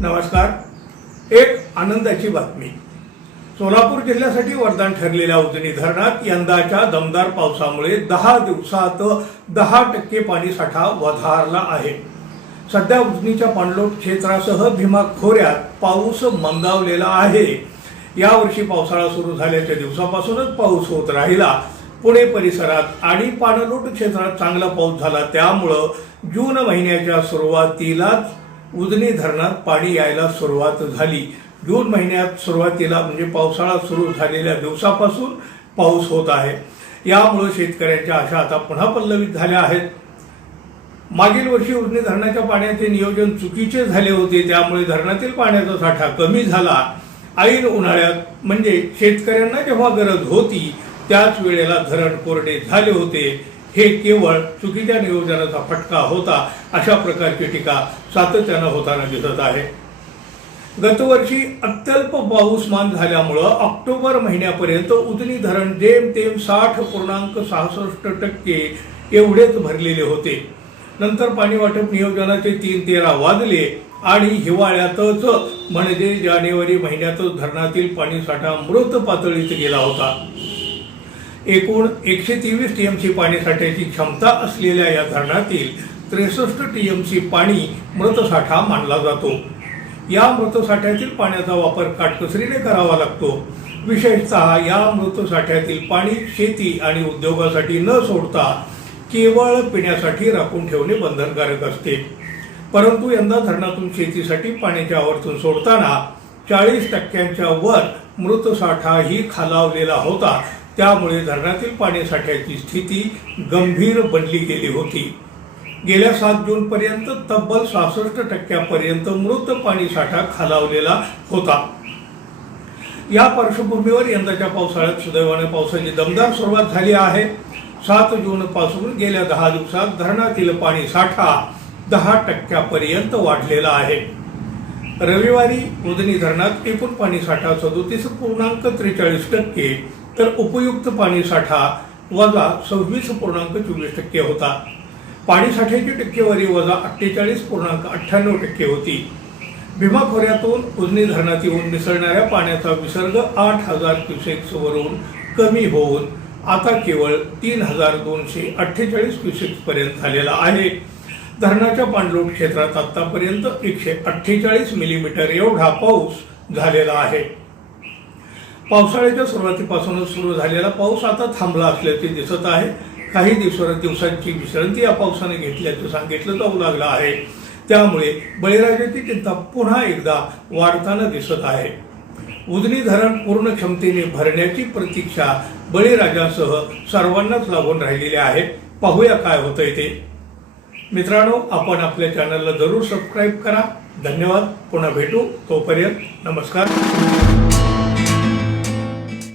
नमस्कार. एक आनंदाची बातमी. सोलापूर जिल्ह्यासाठी वरदान ठरलेल्या उजनी धरणात यंदाच्या दमदार पावसामुळे दहा दिवसात दहा टक्के पाणीसाठा वधारला आहे. सध्या उजनीच्या पाणलोट क्षेत्रासह भीमा खोऱ्यात पाऊस मंदावलेला आहे. यावर्षी पावसाळा सुरू झाल्याच्या दिवसापासूनच पाऊस होत राहिला. पुणे परिसरात आणि पाणलोट क्षेत्रात चांगला पाऊस झाला. त्यामुळं जून महिन्याच्या सुरुवातीलाच उजनी धरणात पाणी यायला सुरुवात झाली. जून महिन्यात सुरुवातीला म्हणजे पावसाळा सुरू झालेल्या दिवसापासून पाऊस होत आहे. यामुळे शेतकऱ्यांच्या आशा आता पुन्हा पल्लवित झाल्या आहेत. मागील वर्षी उजनी धरणाच्या पाण्याचे नियोजन चुकीचे झाले होते त्यामुळे धरणातील पाण्याचा साठा कमी झाला. ऐन उन्हाळ्यात म्हणजे शेतकऱ्यांना जेव्हा गरज होती त्याच वेळेला धरण कोरडे झाले होते. हे केवळ चुकीच्या नियोजनाचा फटका होता अशा प्रकारची टीका सातत्यानं होताना दिसत आहे. गतवर्षी अत्यल्प पाऊसमान झाल्यामुळं ऑक्टोबर महिन्यापर्यंत उजनी धरण जेमतेम साठ पूर्णांक सहासष्ट टक्के एवढेच भरलेले होते. नंतर पाणी वाटप नियोजनाचे तीन तेरा वाजले आणि हिवाळ्यातच म्हणजे जानेवारी महिन्यातच धरणातील पाणीसाठा मृत पातळीत गेला होता. एकूण एकशे तेवीस टी एम सी पाणी साठ्याची क्षमता असलेल्या या धरणातील त्रेसष्ट टीएमसी पाणी मृतसाठा मानला जातो. या मृतसाठ्यातील पाण्याचा वापर काटकसरीने करावा लागतो. विशेषतः या मृतसाठ्यातील पाणी शेती आणि उद्योगासाठी न सोडता केवळ पिण्यासाठी राखून ठेवणे बंधनकारक असते. परंतु यंदा धरणातून शेतीसाठी पाण्याच्या आवर्तून सोडताना चाळीस टक्क्यांच्या वर मृतसाठाही खालावलेला होता. त्यामुळे धरणातील पाणीसाठ्याची स्थिती गंभीर बनली गेली होती. गेल्या सात जूनपर्यंत तब्बल सहासष्ट टक्क्यापर्यंत मृत पाणीसाठा खालावलेला होता. या पार्श्वभूमीवर यंदाच्या पावसाळ्यात सुदैवाने पावसाची दमदार सुरुवात झाली आहे. सात जूनपासून गेल्या दहा दिवसात धरणातील पाणी साठा दहा टक्क्यापर्यंत वाढलेला आहे. रविवारी उदनी धरणात एकूण पाणीसाठा सदोतीस पूर्णांक त्रेचाळीस टक्के तर उपयुक्त पाणी साठा वजा सव्वीस पूर्णांक चोवीस टक्के होता. पाणीसाठ्याची टक्केवारी वजा अठ्ठेचाळीस पूर्णांक अठ्ठ्याण्णव टक्के होती. भीमा खोऱ्यातून उजनी धरणात येऊन मिसळणाऱ्या पाण्याचा विसर्ग आठ हजार क्युसेक्सवरून कमी होऊन आता केवळ तीन हजार दोनशे अठ्ठेचाळीस क्युसेक्सपर्यंत झालेला आहे. धरणाच्या पाणलोट क्षेत्रात आतापर्यंत एकशे अठ्ठेचाळीस मिलीमीटर एवढा पाऊस झालेला आहे. पावसाळ्याच्या सुरुवातीपासूनच सुरू झालेला पाऊस आता थांबला असल्याचे दिसत आहे. काही दिवस दिवसांची विश्रांती या पावसाने घेतल्याचं सांगितलं जाऊ लागलं आहे. त्यामुळे बळीराजाची चिंता पुन्हा एकदा वाढताना दिसत आहे. उजनी धरण पूर्ण क्षमतेने भरण्याची प्रतीक्षा बळीराजासह सर्वांनाच लागून राहिलेली आहे. पाहूया काय होतंय ते. मित्रांनो आपण आपल्या चॅनलला जरूर सबस्क्राईब करा. धन्यवाद. पुन्हा भेटू. तोपर्यंत नमस्कार.